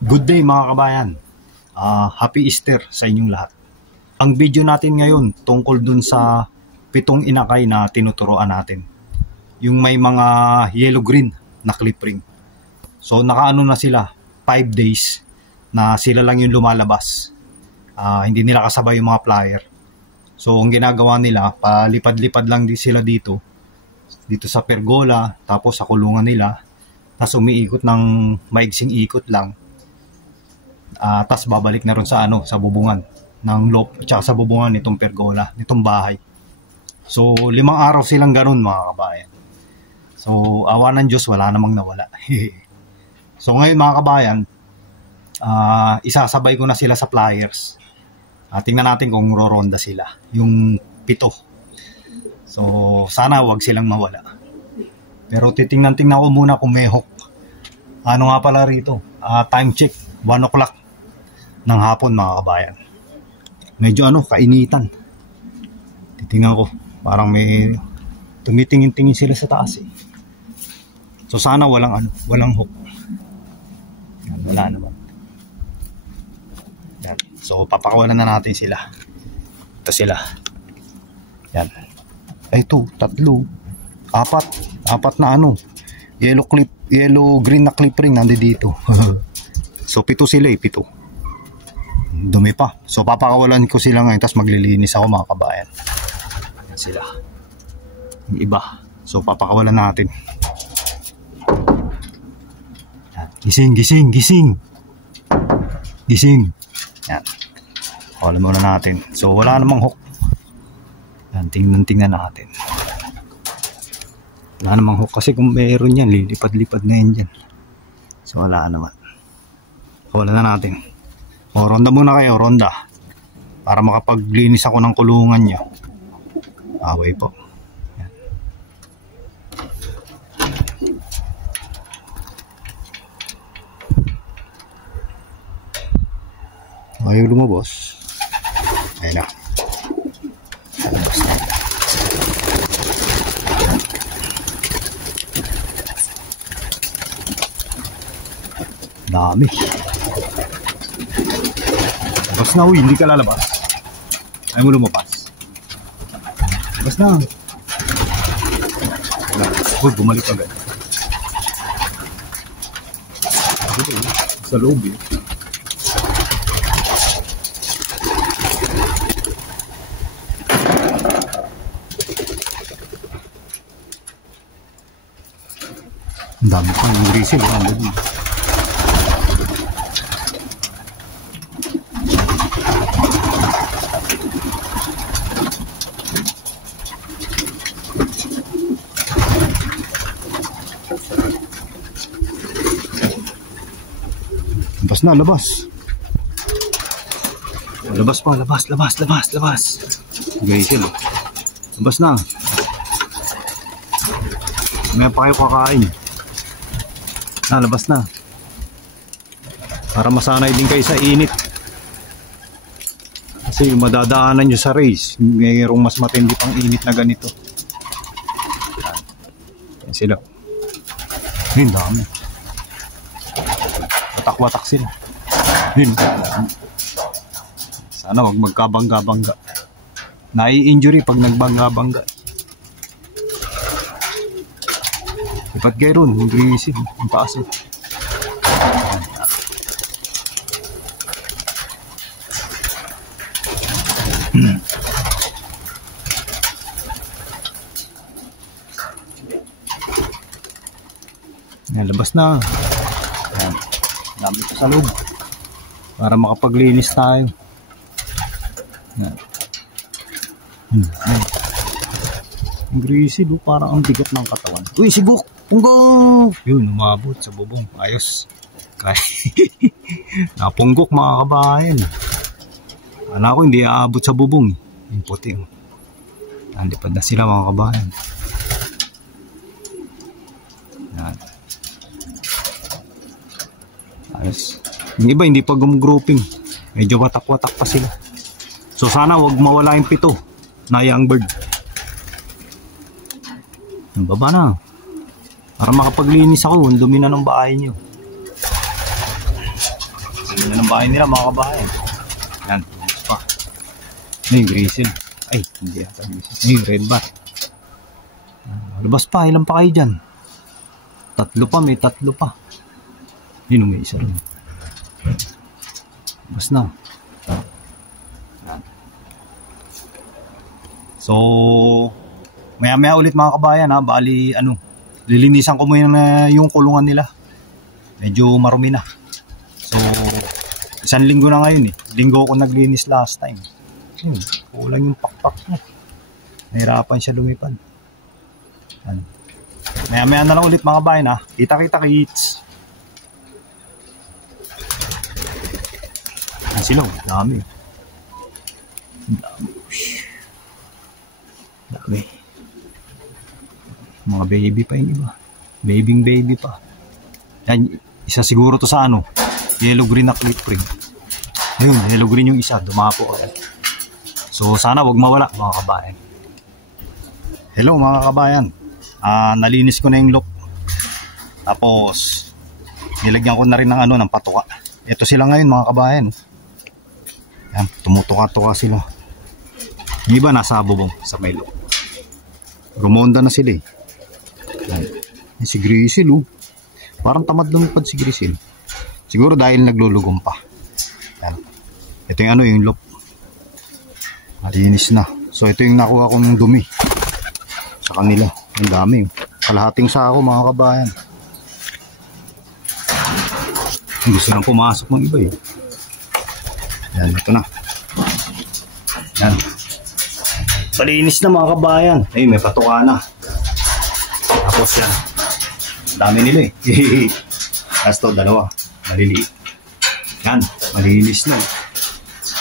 Good day mga kabayan. Happy Easter sa inyong lahat. Ang video natin ngayon tungkol dun sa 7 inakay na tinuturoan natin. Yung may mga yellow-green na clip ring. So nakaano na sila, 5 days na sila lang yung lumalabas. Hindi nila kasabay yung mga flyer. So ang ginagawa nila, palipad-lipad lang din sila dito sa pergola, tapos sa kulungan nila. Tapos umiikot ng maigsing ikot lang. Tapos babalik na ron sa sa bubungan ng loob, tsaka sa bubungan nitong pergola, nitong bahay. So 5 araw silang ganun mga kabayan. So awa ng Diyos, wala namang nawala. So ngayon mga kabayan, isasabay ko na sila sa flyers. Tingnan natin kung roronda sila, yung 7. So sana wag silang mawala. Pero titingnan ko muna kung may hook. Ano nga pala rito, time check, 1 o'clock ng hapon mga kabayan. Medyo kainitan. Titingnan ko, parang may tumitingin-tingin sila sa taas eh. So sana walang hook. Yan, wala naman. Yan. So papakawalan na natin sila. Ito sila. Yan. Ito, 3, 4 na yellow green na clip ring nandito. So 7 sila 7. Dumi pa. So papakawalan ko sila ngayon, tapos maglilinis ako mga kabayan. Yan sila. Yung iba. So papakawalan natin. Yan. Gising. Yan. Pakawalan muna natin. So wala namang hook. Yan, tingnan natin. Wala namang hook kasi kung meron yan, lilipad-lipad na yan dyan. So wala naman. Pakawalan na natin. Ronda muna kayo, ronda. Para makapaglinis ako ng kulungan niya. Away po. Yan. Ayaw lumabas. Ayun na. Dami. Labas na, hindi ka lalabas. Ayaw mo lumabas. Labas na. Bumalik agad. Sa loob eh. Ang dami ko ng grisil. Labas na, labas. Labas pa, labas. Grisil. Labas na. May pa kayo kakain. Labas na. Para masanay din kayo sa init. Kasi madadaanan nyo sa race, mayroong mas matindi pang init na ganito. Yan sila. Yun, dami. Watak-watak sila. Yun. Sana huwag magkabangga-bangga. Nai-injury pag nagbangga-bangga. Dapat kayo ron, grisil, ang taas eh. Yan, labas na. Yan. Dami pa sa loob. Para makapaglinis tayo. Yan. Ang grisil, parang ang bigat ng katawan. Uy, sibuk! Punggok! Yun, umabot sa bubong. Ayos. Napunggok mga kabayan. Ala ko hindi aabot sa bubong. Yung puti. Nandipad na sila mga kabayan. Yan. Ayos. Yung iba hindi pa gumugrouping. Medyo watak-watak pa sila. So sana wag mawala yung 7 na young bird. Ang baba na. Para makapaglinis ako, ang dumi na ng bahay niyo. Ganda ng bahay nila mga kabayan. Yan, lumabas pa. May grizzle. Ay, hindi yata grizzle. May red bat. Lumabas pa, ilan pa kayo dyan? Tatlo pa, may tatlo pa. Yun, may isa rin. Lumabas na. Yan. So, maya-maya ulit mga kabayan ha. Bali, lilinisan ko muna yung kulungan nila. Medyo marumi na. So, isang linggo na ngayon eh. Linggo ako naglinis last time. Kulang yung pakpak niya. Nahirapan siya lumipad. Maya-maya na lang ulit mga kabayan ha. Kita-kita kits. Ang silong, dami. Dami. Mga baby pa yung iba. Baby pa. Yan, isa siguro to sa yellow green na clip ring. Ayun, yellow green yung isa, dumapo agad. So sana wag mawala mga kabayan. Hello mga kabayan. Nalinis ko na yung lock. Tapos nilagyan ko na rin ng ng patuka. Ito sila ngayon mga kabayan. Yan, tumutuka-tuka sila. Yung iba nasa bubong sa may lock. Rumonda na sila eh. Yan. Si Grizzle parang tamad lumipad si Grizzle. Siguro dahil naglulugong pa. Yan. Ito yung yung lock. Malinis na. So ito yung nakuha kong dumi sa kanila. Ang dami. Kalahating sako mga kabayan. Gusto nang pumasok ng iba eh. Yan, ito na. Yan. Palinis na mga kabayan. Ay, may patuka na. Tapos yan. Dami nila eh. Tapos to, dalawa. Maliliit. Yan, malinis na.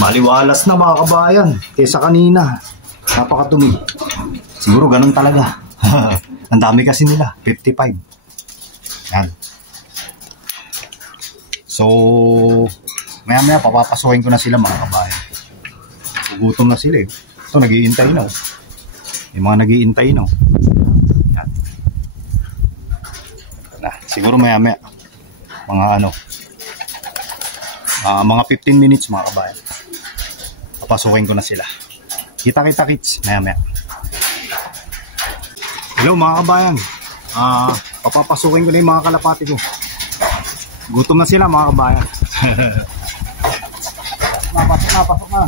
Maliwalas na mga kabayan. Kaysa kanina. Napakatumi. Siguro ganun talaga. Ang dami kasi nila. 55. Yan. So, maya-maya papapasukin ko na sila mga kabayan. Gutom na sila eh. Ito, nag-iintay na. Yung mga nag-iintay na. Yan. Siguro maya-maya. Mga mga 15 minutes mga kabayan. Papasukin ko na sila. Kita-kita kits. Maya-maya. Hello mga kabayan. Papapasukin ko na yung mga kalapati ko. Gutom na sila mga kabayan. Pasok na.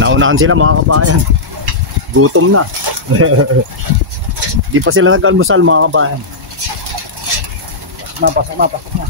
Naunahan sila mga kabayan. Gutom na. Di pa sila nag-almusal mga kabayan. Pasok na. Pasok na.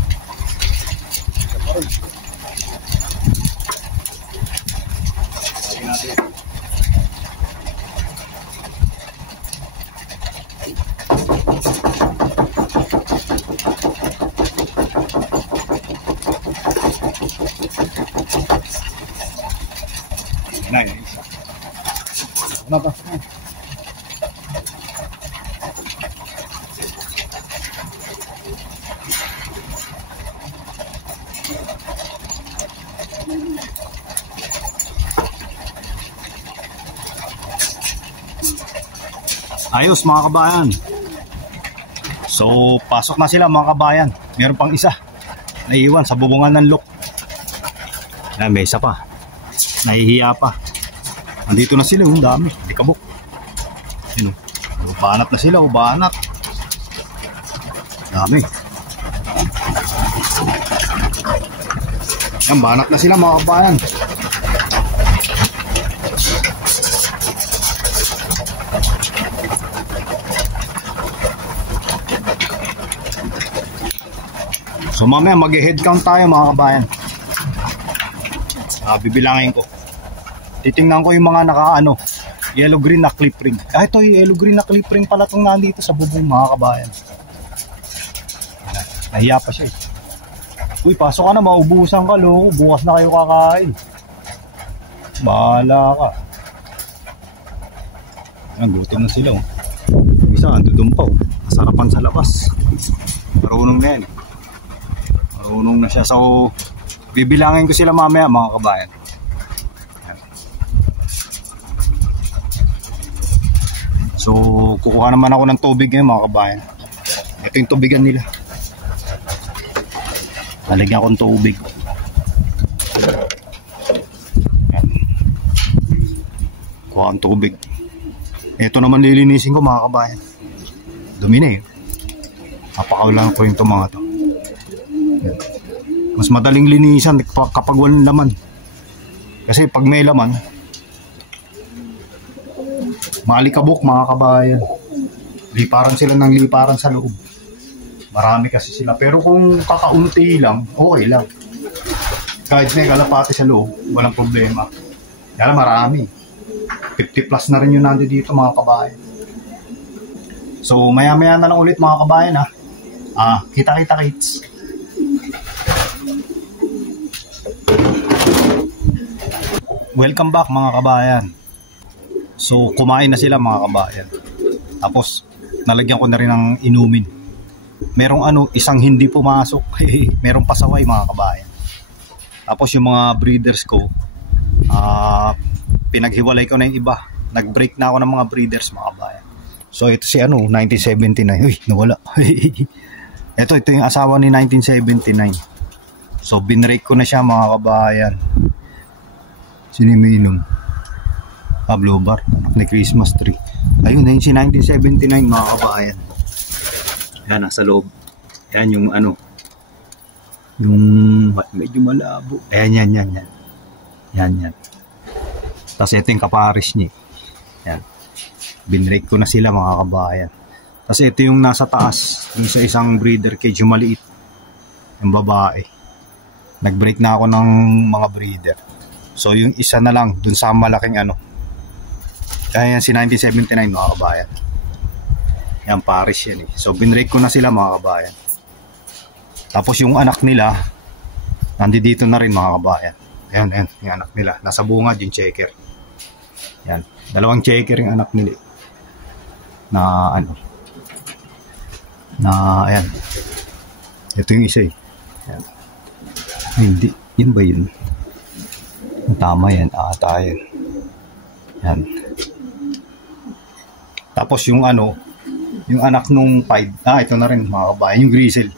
Ayos mga kabayan. So pasok na sila mga kabayan. Meron pang isa naiiwan sa bubungan ng look. May isa pa. Nahihiya pa. Andito na sila, yung dami, di kabuk. Yun, banat na sila, banat. Dami. Yan, banat na sila mga kabayan. So mamaya mag-head count tayo mga kabayan. Bibilangin ko. Titingnan ko yung mga yellow green na clip ring. Ito yung yellow green na clip ring pala itong nandito sa bubong mga kabayan. Nahiya pa siya eh. Uy, pasok ka na, maubusan ka lo. Bukas na kayo kakain. Bahala ka. Ayan, gutom na sila oh. Isa, andun pa oh. Masarapan sa labas. Marunong na yan. Marunong na siya. So, bibilangin ko sila mamaya mga kabayan. So, kukuha naman ako ng tubig ngayon mga kabayan. Ito yung tubigan nila. Lalagyan ko ng tubig. Kuha ang tubig. Ito naman lilinisin ko mga kabayan. Dumi na eh. Napakaulang ko yung mga to. Mas madaling linisan kapag walang laman. Kasi pag may laman, maalikabok mga kabayan. Liparan sila ng liparan sa loob. Marami kasi sila. Pero kung kakaunti lang, okay lang. Kahit may kalapati sa loob, walang problema. Kaya marami. 50 plus na rin yung nandito dito mga kabayan. So maya maya na lang ulit mga kabayan ha. Kita-kita kits. Welcome back mga kabayan. So kumain na sila mga kabayan. Tapos nalagyan ko na rin ng inumin. Merong isang hindi pumasok. Merong pasaway mga kabayan. Tapos yung mga breeders ko, pinaghiwalay ko na yung iba. Nag-break na ako ng mga breeders mga kabayan. So ito si 1979. Uy, nawala. ito yung asawa ni 1979. So binrake ko na siya mga kabayan. Sino yung minom? Pablo Bar, anak ni Christmas tree. Ayun na yun si 1979 mga kabayan. Yan, nasa loob. Yan yung yung medyo malabo. Ayan, yan. Tapos ito yung kaparis niya. Yan. Binrake ko na sila mga kabayan. Tapos ito yung nasa taas. Yung sa isang breeder cage, yung maliit. Yung babae. Nag-break na ako ng mga breeder. So yung isa na lang dun sa malaking Kaya yan si 1979 mga kabayan. Yan paris yan eh. So binrake ko na sila mga kabayan. Tapos yung anak nila nandito na rin mga kabayan. Ayan, yung anak nila. Nasa bungad yung checker. Yan. Dalawang checker yung anak nila. Ayan. Ito yung isa eh. Ayan. Hindi. Yun ba yun? Tama yan. Ata yan. Yan. Tapos yung yung anak nung 5. Ito na rin mga kabayan. Yung grizzle.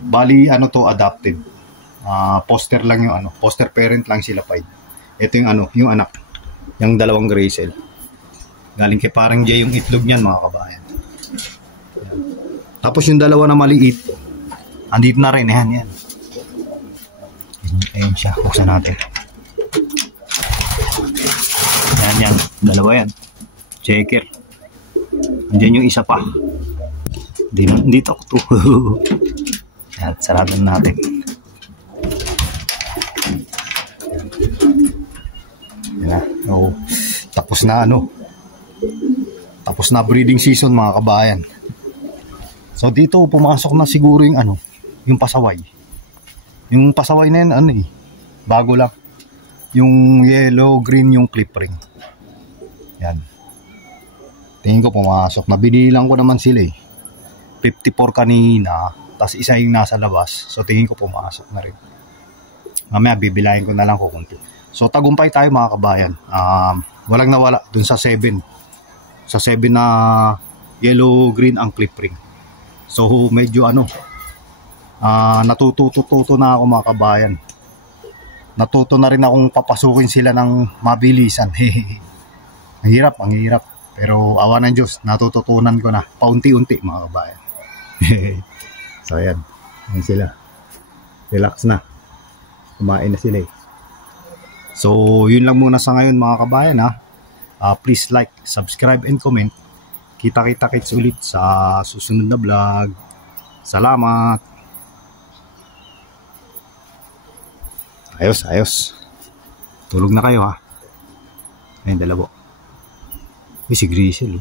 Bali to adopted. Poster lang yung poster parent lang sila 5. Ito yung yung anak. Yung dalawang grizzle. Galing kay parang Jay yung itlog niyan mga kabayan. Yan. Tapos yung dalawa na maliit. Andito na rin. Yan. Ayan siya. Buksan natin. Yan. Dalawa yan. Checker. Andiyan yung isa pa. Dito ako to. Yan. Sarado natin. Yan na. Tapos na Tapos na breeding season mga kabayan. So dito pumasok na siguro yung yung pasaway. Yung pasaway na yan bago lang. Yung yellow, green yung clip ring. Yan. Tingin ko pumasok. Nabinilang ko naman sila 54 kanina. Tapos isa yung nasa labas. So tingin ko pumasok na rin. Mamaya bibilahin ko na lang kukunti. So tagumpay tayo mga kabayan. Walang nawala dun sa 7. Sa 7 na yellow, green ang clip ring. So medyo natututo na ako mga kabayan. Natuto na rin akong papasukin sila ng mabilisan. Ang hirap. Pero awa ng Diyos, natututunan ko na paunti-unti mga kabayan. So ayan. Ayan sila. Relax na. Kumain na sila So yun lang muna sa ngayon mga kabayan please like, subscribe and comment. Kita-kits ulit sa susunod na vlog. Salamat. Ayos. Tulog na kayo Ayun, dalawa. Si Grizzle